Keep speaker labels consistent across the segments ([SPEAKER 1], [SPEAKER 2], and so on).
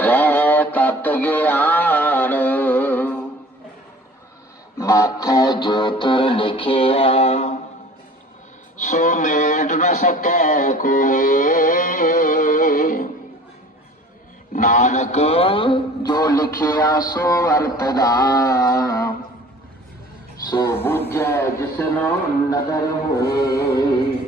[SPEAKER 1] ਰਹਿ ਤਤ ਗਿਆਨ। ਮਾਥੇ ਜੋ ਤੁਰ ਲਿਖਿਆ, ਸੋ ਮੇਟ ਨ ਸਕੈ ਕੋਏ ਨਾਨਕ ਜੋ ਲਿਖਿਆ, ਸੋ ਵਰਤਦਾ ਸੋ ਬੁਝੈ ਜਿਸਨੋ ਨਦਰ ਹੋਏ।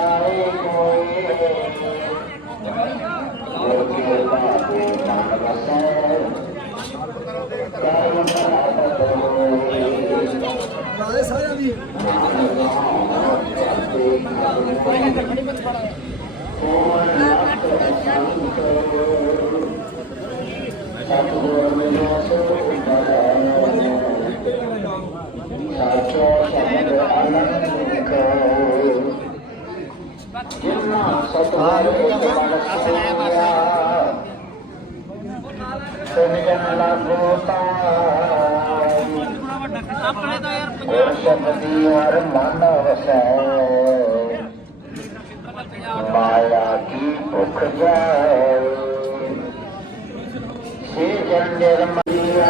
[SPEAKER 1] ਕਰਮ ਪ੍ਰਾਪਤ ਹੋਏ
[SPEAKER 2] ਸਾਰੇ ਸਾਰਿਆਂ ਦੀ
[SPEAKER 3] ਆਪਣੇ ਤਾਂ ਯਾਰ
[SPEAKER 1] ਗੁਰ ਸ਼ਬਦੀ ਹਰ ਮਨ ਵਸੈ। ਮਾਇਆ ਕੀ ਭੁਖ ਜਾਏ। ਸੇ ਜਨ ਨਿਰਮਲਿਆ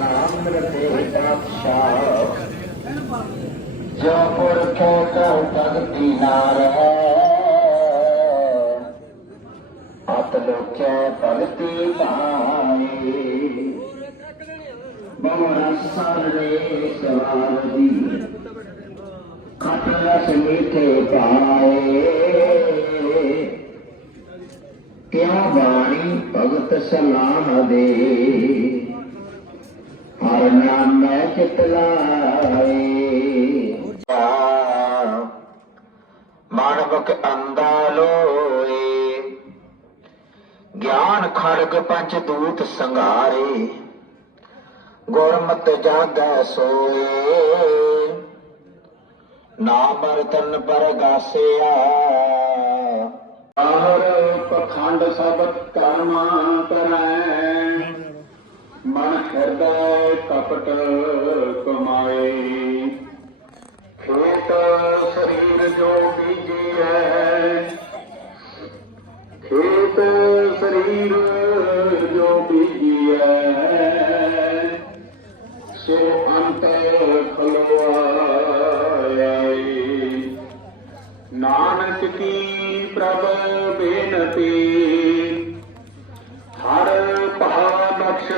[SPEAKER 1] ਨਾਮ ਰਤੇ ਪਾਤਸ਼ਾਹ। ਜੋ ਪੁਰਖੋ ਕਉ ਭਗਤੀ ਨਾਰ ਹੈ ਅਤ ਲੋਕੈ ਭਗਤੀ ਪਾਏ ਬਹੁ ਸਾਰੇ ਸਵਾਲ ਖਟ ਰਸ ਮੀਠੇ ਪਾਏ। ਕਿਆ ਬਾਣੀ ਭਗਤ ਸਲਾਹ ਦੇ? ਹਰ ਨਾਮ ਮੈਂ ਚਿਤ ਲਾਏ। ਮਾਨਵਕ ਅੰਦਾ ਲੋਏ ਗਿਆਨ ਖੜਗ ਪੰਚ ਦੂਤ ਸੰਘਾਰੇ ਗੁਰਮਤ ਜਾਗੈ ਸੋਏ। ਨਾਮ ਰਤਨ ਪਰਗਾਸਿਆ ਹਰ ਪਖੰਡ ਸਭ ਕਰਮਾ ਕਰੈ ਮਨ ਹਿਰਦੈ ਕਪਟ ਸਰੀਰ ਜੋ ਬੀਜੀਐ ਸੋ ਅੰਤ ਖਲਵਾਏ ਨਾਨਕ ਕੀ ਪ੍ਰਭ ਬੇਨਤੀ ਹਰ ਪਹਾ ਬਖਸ਼